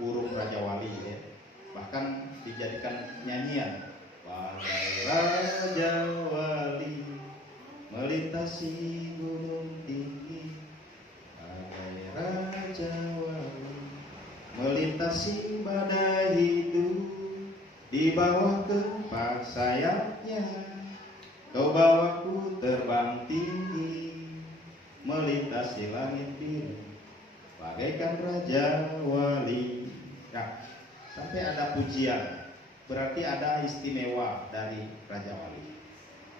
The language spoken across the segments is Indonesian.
burung Raja Wali ya. Bahkan dijadikan nyanyian. Wahai Raja Wali melintasi gunung tinggi, wahai Raja Wali melintasi badai hidup, di bawah kepak sayapnya kau bawaku terbang tinggi, melintasi langit biru bagaikan Raja Wali. Nah, sampai ada pujian, berarti ada istimewa dari Raja Wali.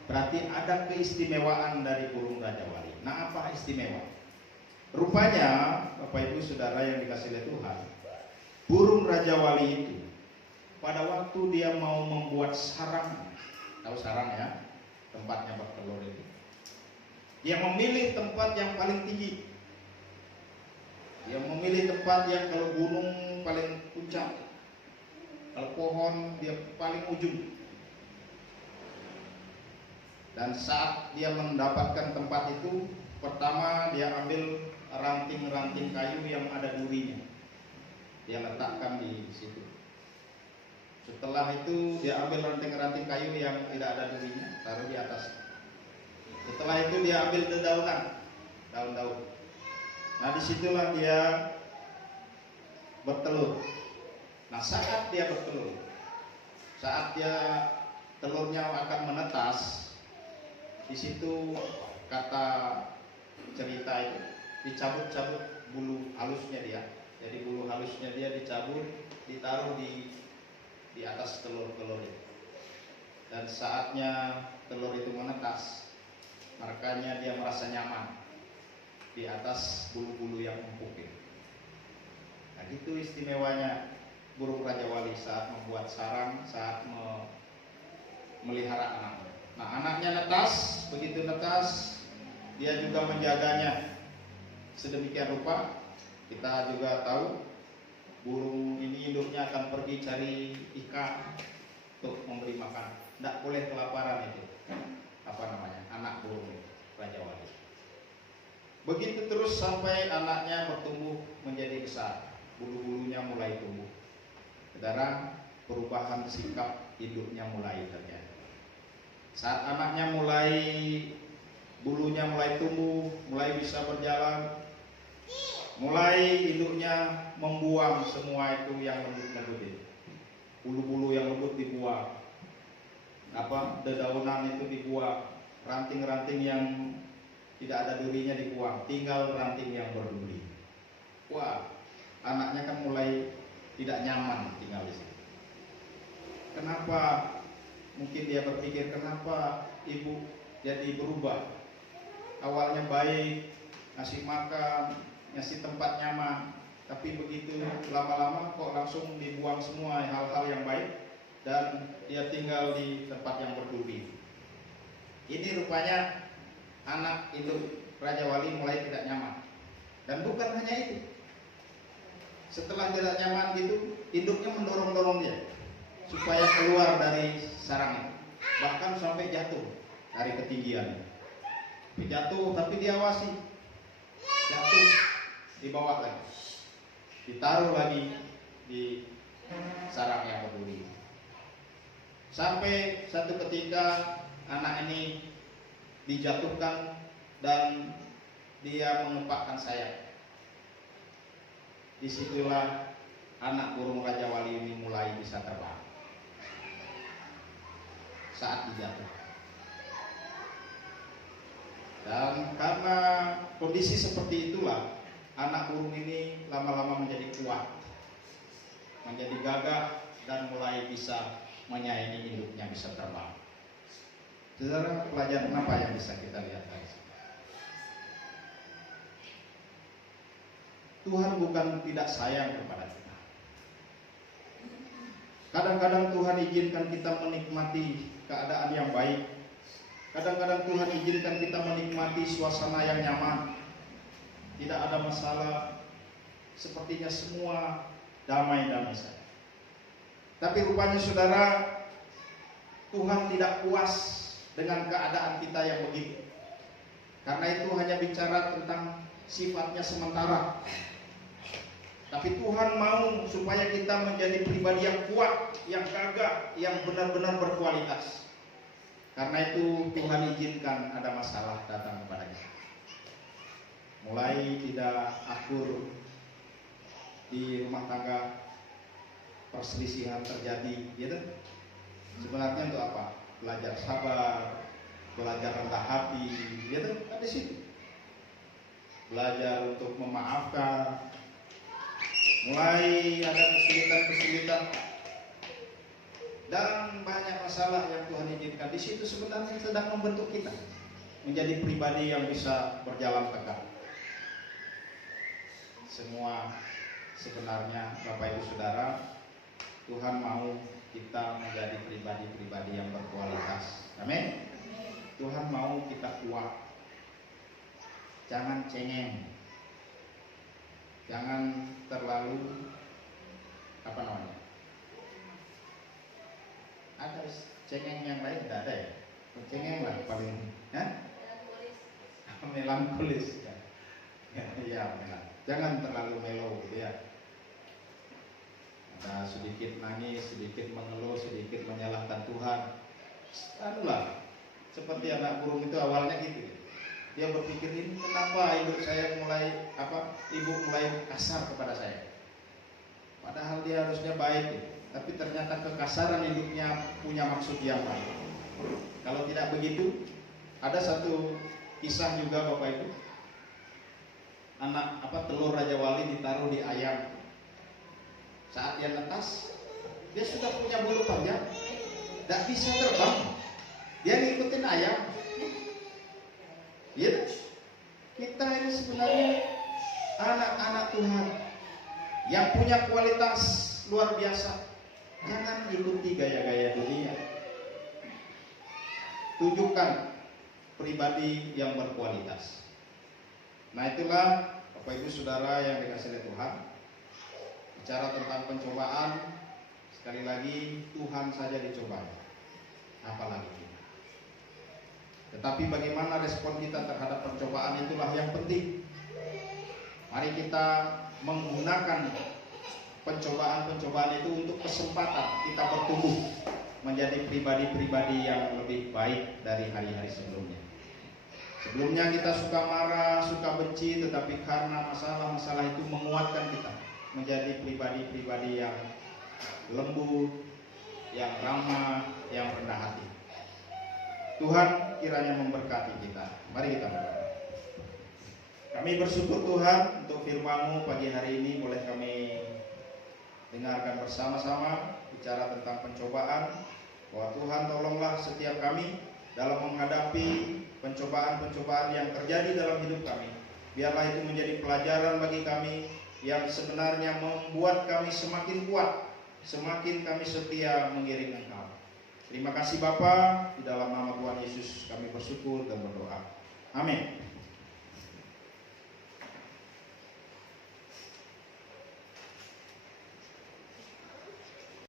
Berarti ada keistimewaan dari burung Raja Wali. Nah, apa istimewa? Rupanya, Bapak Ibu Saudara yang dikasihi oleh Tuhan, burung Raja Wali itu pada waktu dia mau membuat sarang, tahu sarang ya, tempatnya bertelur itu, dia memilih tempat yang paling tinggi. Dia memilih tempat yang kalau gunung paling puncak, kalau pohon dia paling ujung. Dan saat dia mendapatkan tempat itu, pertama dia ambil ranting-ranting kayu yang ada durinya, dia letakkan di situ. Setelah itu dia ambil ranting-ranting kayu yang tidak ada durinya, taruh di atas. Setelah itu dia ambil dedaunan, daun-daun. Nah, disitulah dia bertelur. Nah, saat dia bertelur, saat dia telurnya akan menetas, di situ kata cerita itu dicabut-cabut bulu halusnya dia. Jadi bulu halusnya dia dicabut, ditaruh di atas telur-telur itu. Dan saatnya telur itu menetas, makanya dia merasa nyaman di atas bulu-bulu yang empuk itu. Nah, itu istimewanya burung Raja Wali saat membuat sarang, saat memelihara anaknya. Nah, anaknya netas, begitu netas dia juga menjaganya sedemikian rupa. Kita juga tahu burung ini induknya akan pergi cari ikan untuk memberi makan. Tidak boleh kelaparan itu. Anak burung itu, Raja Wali. Begitu terus sampai anaknya bertumbuh menjadi besar, bulu-bulunya mulai tumbuh. Saudara, perubahan sikap hidupnya mulai terjadi. Saat anaknya bulunya mulai tumbuh, mulai bisa berjalan, mulai induknya membuang semua itu yang lembut-lembut itu. Bulu-bulu yang lembut dibuang, dedaunan itu dibuang, ranting-ranting yang tidak ada durinya dibuang, tinggal ranting yang berduri. Wah, anaknya kan mulai tidak nyaman tinggal di situ. Kenapa? Mungkin dia berpikir, kenapa ibu jadi berubah? Awalnya baik, ngasih makan, ngasih tempat nyaman, tapi begitu lama-lama kok langsung dibuang semua hal-hal yang baik dan dia tinggal di tempat yang berduri. Ini rupanya anak induk Raja Wali mulai tidak nyaman. Dan bukan hanya itu, setelah tidak nyaman gitu, induknya mendorong-dorong dia supaya keluar dari sarangnya, bahkan sampai jatuh dari ketinggian. Jatuh tapi diawasi, jatuh dibawa lagi, ditaruh lagi di sarang yang berduri. Sampai satu ketika anak ini dijatuhkan dan dia mengepakkan sayap. Disitulah anak burung Raja Wali ini mulai bisa terbang. Saat dijatuh. Dan karena kondisi seperti itulah, anak burung ini lama-lama menjadi kuat, menjadi gagah, dan mulai bisa menyaingi induknya, bisa terbang. Saudara, pelajaran apa yang bisa kita lihat dari sini? Tuhan bukan tidak sayang kepada kita. Kadang-kadang Tuhan izinkan kita menikmati keadaan yang baik. Kadang-kadang Tuhan izinkan kita menikmati suasana yang nyaman. Tidak ada masalah. Sepertinya semua damai-damai saja. Tapi rupanya saudara, Tuhan tidak puas dengan keadaan kita yang begitu. Karena itu hanya bicara tentang sifatnya sementara. Tapi Tuhan mau supaya kita menjadi pribadi yang kuat, yang gagah, yang benar-benar berkualitas. Karena itu Tuhan izinkan ada masalah datang kepada kita. Mulai tidak akur di rumah tangga, perselisihan terjadi, gitu. Sebenarnya untuk apa? Belajar sabar, belajar rendah hati, gitu. Di situ. Belajar untuk memaafkan. Mulai ada kesulitan-kesulitan dan banyak masalah yang Tuhan izinkan. Di situ sebenarnya sedang membentuk kita menjadi pribadi yang bisa berjalan tegak. Semua sebenarnya Bapak Ibu Saudara, Tuhan mau kita menjadi pribadi-pribadi yang berkualitas. Amin. Tuhan mau kita kuat. Jangan cengeng. Jangan terlalu ada cengeng yang lain, tidak ada ya? Cengeng lah paling, melankolis ya. Jangan terlalu melo ya. Ada sedikit nangis, sedikit mengeluh, sedikit menyalahkan Tuhan. Anulah, seperti anak burung itu awalnya gitu. Dia berpikir, ini kenapa ibu mulai kasar kepada saya. Padahal dia harusnya baik, tapi ternyata kekasaran hidupnya punya maksud yang baik. Kalau tidak begitu, ada satu kisah juga Bapak Ibu. Telur Raja Wali ditaruh di ayam. Saat dia netas, dia sudah punya bulu panjang, tidak bisa terbang. Dia ngikutin ayam. Ya, kita ini sebenarnya anak-anak Tuhan yang punya kualitas luar biasa. Jangan ikuti gaya-gaya dunia. Tunjukkan pribadi yang berkualitas. Nah, itulah Bapak Ibu Saudara yang dikasihi oleh Tuhan. Bicara tentang pencobaan, sekali lagi Tuhan saja dicoba, apalagi kita. Tetapi bagaimana respon kita terhadap pencobaan, itulah yang penting. Mari kita menggunakan pencobaan-pencobaan itu untuk kesempatan kita bertumbuh menjadi pribadi-pribadi yang lebih baik dari hari-hari sebelumnya. Sebelumnya kita suka marah, suka benci, tetapi karena masalah-masalah itu menguatkan kita menjadi pribadi-pribadi yang lembut, yang ramah, yang rendah hati. Tuhan kiranya memberkati kita. Mari kita berdoa. Kami bersyukur Tuhan untuk firman-Mu pagi hari ini boleh kami dengarkan bersama-sama bicara tentang pencobaan. Bahwa Tuhan tolonglah setiap kami dalam menghadapi pencobaan-pencobaan yang terjadi dalam hidup kami. Biarlah itu menjadi pelajaran bagi kami yang sebenarnya membuat kami semakin kuat, semakin kami setia mengiring Engkau. Terima kasih Bapa, di dalam nama Tuhan Yesus kami bersyukur dan berdoa. Amin.